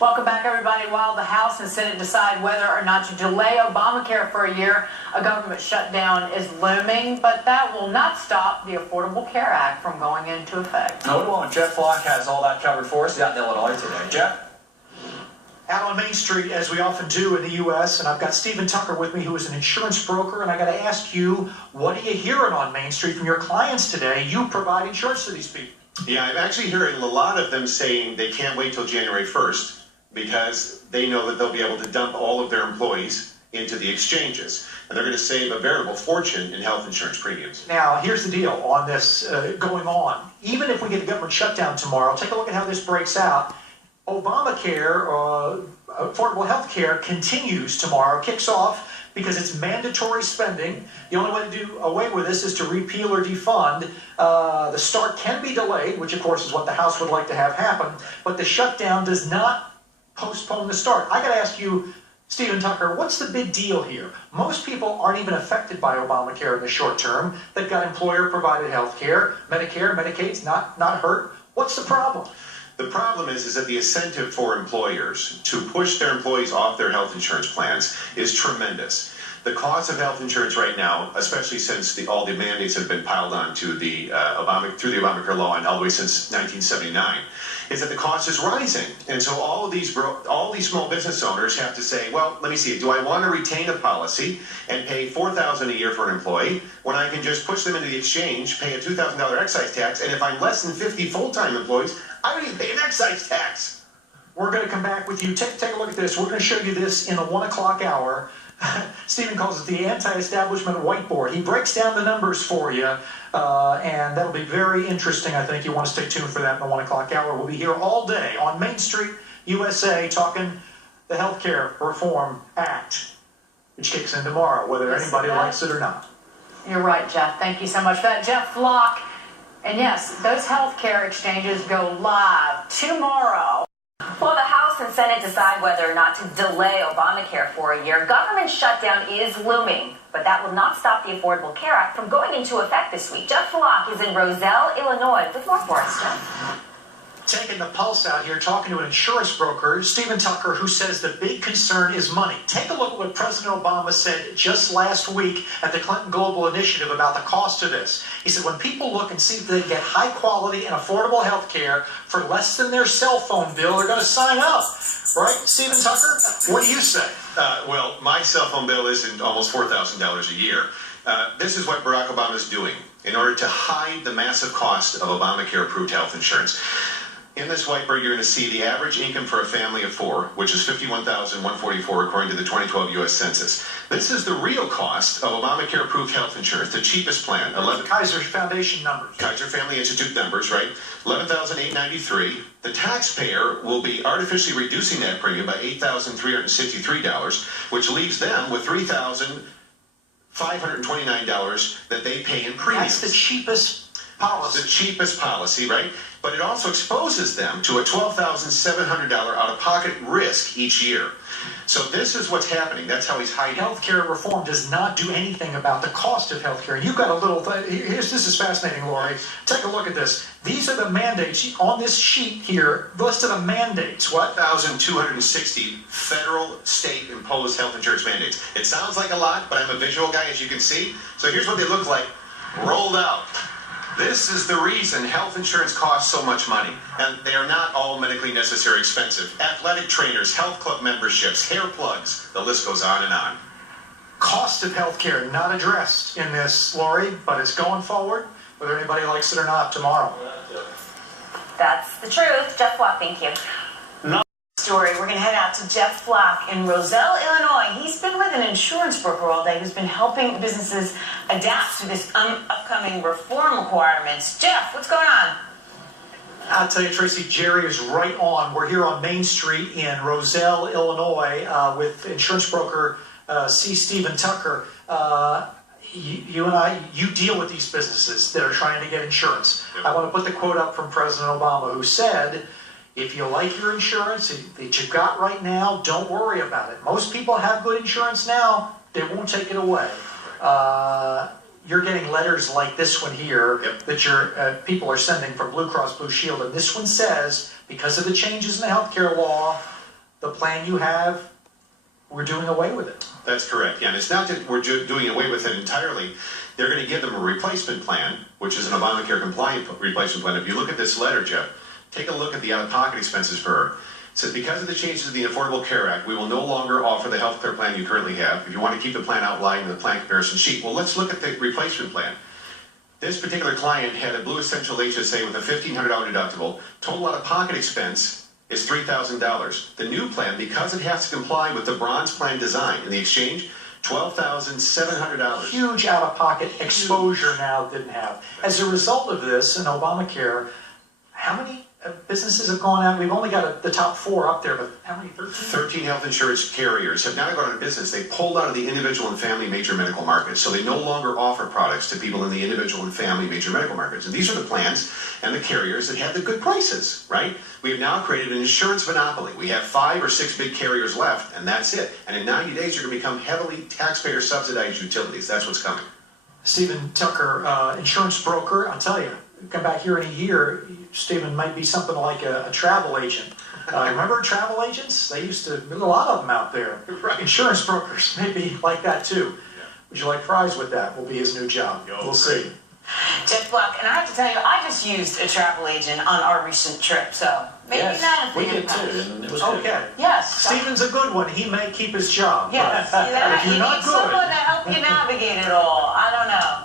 Welcome back, everybody. While the House and Senate decide whether or not to delay Obamacare for a year, a government shutdown is looming, but that will not stop the Affordable Care Act from going into effect. No, it won't. Jeff Flock has all that covered for us. He's out in Illinois today. Jeff? Out on Main Street, as we often do in the U.S., and I've got Stephen Tucker with me, who is an insurance broker, and I got to ask you, what are you hearing on Main Street from your clients today? You provide insurance to these people. Yeah, I'm actually hearing a lot of them saying they can't wait till January 1st because they know that they'll be able to dump all of their employees into the exchanges, and they're going to save a veritable fortune in health insurance premiums. Now, here's the deal on this going on. Even if we get the government shutdown tomorrow, take a look at how this breaks out. Obamacare, affordable health care, continues tomorrow, kicks off because it's mandatory spending. The only way to do away with this is to repeal or defund. The start can be delayed, which of course is what the House would like to have happen, but the shutdown does not postpone the start. I got to ask you, Stephen Tucker, what's the big deal here? Most people aren't even affected by Obamacare in the short term. They've got employer-provided health care. Medicare, Medicaid's not hurt. What's the problem? The problem is that the incentive for employers to push their employees off their health insurance plans is tremendous. The cost of health insurance right now, especially since all the mandates have been piled on to the through the Obamacare law and all the way since 1979, is that the cost is rising. And so all these small business owners have to say, well, let me see, do I want to retain a policy and pay $4,000 a year for an employee when I can just push them into the exchange, pay a $2,000 excise tax, and if I'm less than 50 full-time employees, I don't even pay an excise tax. We're going to come back with you. Take a look at this. We're going to show you this in the 1 o'clock hour. Stephen calls it the anti-establishment whiteboard. He breaks down the numbers for you, and that'll be very interesting. I think you want to stay tuned for that in the 1 o'clock hour. We'll be here all day on Main Street, USA, talking the Healthcare Reform Act, which kicks in tomorrow, whether anybody likes it or not. You're right, Jeff. Thank you so much for that. Jeff Flock. And yes, those healthcare exchanges go live tomorrow. While the House and Senate decide whether or not to delay Obamacare for a year, government shutdown is looming. But that will not stop the Affordable Care Act from going into effect this week. Jeff Flock is in Roselle, Illinois, with more for us, Jeff. Taking the pulse out here, talking to an insurance broker, Stephen Tucker, who says the big concern is money. Take a look at what President Obama said just last week at the Clinton Global Initiative about the cost of this. He said when people look and see if they can get high quality and affordable health care for less than their cell phone bill, they're going to sign up. Right, Stephen Tucker? What do you say? Well, my cell phone bill is almost $4,000 a year. This is what Barack Obama is doing in order to hide the massive cost of Obamacare-approved health insurance. In this whiteboard, you're going to see the average income for a family of four, which is $51,144 according to the 2012 U.S. Census. This is the real cost of Obamacare-approved health insurance, the cheapest plan. Kaiser Foundation numbers. Kaiser Family Institute numbers, right? $11,893. The taxpayer will be artificially reducing that premium by $8,363, which leaves them with $3,529 that they pay in premiums. That's the cheapest policy. The cheapest policy, right? But it also exposes them to a $12,700 out-of-pocket risk each year. So this is what's happening. That's how he's hiding. Healthcare reform does not do anything about the cost of healthcare. You've got a little. This is fascinating, Lori. Take a look at this. These are the mandates on this sheet here. List of the mandates. What? 1,260 federal, state-imposed health insurance mandates. It sounds like a lot, but I'm a visual guy, as you can see. So here's what they look like rolled out. This is the reason health insurance costs so much money, and they are not all medically necessary expensive. Athletic trainers, health club memberships, hair plugs, the list goes on and on. Cost of health care not addressed in this, Lori, but it's going forward, whether anybody likes it or not, tomorrow. That's the truth. Jeff Flock, thank you. Story. We're going to head out to Jeff Flock in Roselle, Illinois. He's been with an insurance broker all day who's been helping businesses adapt to this upcoming reform requirements. Jeff, what's going on? I'll tell you, Tracy, Jerry is right on. We're here on Main Street in Roselle, Illinois, with insurance broker C. Stephen Tucker. You and I, you deal with these businesses that are trying to get insurance. Yep. I want to put the quote up from President Obama, who said, if you like your insurance that you've got right now, don't worry about it. Most people have good insurance now. They won't take it away. You're getting letters like this one here that people are sending from Blue Cross Blue Shield. And this one says, because of the changes in the healthcare law, the plan you have, we're doing away with it. That's correct. Yeah, and it's not that we're doing away with it entirely. They're going to give them a replacement plan, which is an Obamacare compliant replacement plan. If you look at this letter, Jeff, take a look at the out-of-pocket expenses for her. It says, because of the changes to the Affordable Care Act, we will no longer offer the health care plan you currently have. If you want to keep the plan outlined in the plan comparison sheet, well, let's look at the replacement plan. This particular client had a Blue Essential HSA with a $1,500 deductible. Total out-of-pocket expense is $3,000. The new plan, because it has to comply with the bronze plan design in the exchange, $12,700. Huge out-of-pocket exposure now didn't have. As a result of this, in Obamacare, how many businesses have gone out? We've only got the top 4 up there, but how many? 13 health insurance carriers have now gone out of business. They pulled out of the individual and family major medical markets, so they no longer offer products to people in the individual and family major medical markets. And these are the plans and the carriers that have the good prices, right? We have now created an insurance monopoly. We have 5 or 6 big carriers left, and that's it. And in 90 days, you're going to become heavily taxpayer-subsidized utilities. That's what's coming. Stephen Tucker, insurance broker, I'll tell you, come back here in a year, Stephen might be something like a travel agent. Remember travel agents? They used to, there's a lot of them out there. Right. Insurance brokers may be like that too. Yeah. Would you like fries with that? Will be his new job. We'll see. Jeff Black, and I have to tell you, I just used a travel agent on our recent trip, so maybe not a we thing. did too, and it was good. Okay. Yes. Stephen's a good one. He may keep his job. Yes. But See that? if you're You not need good, someone to help you navigate it all. I don't know.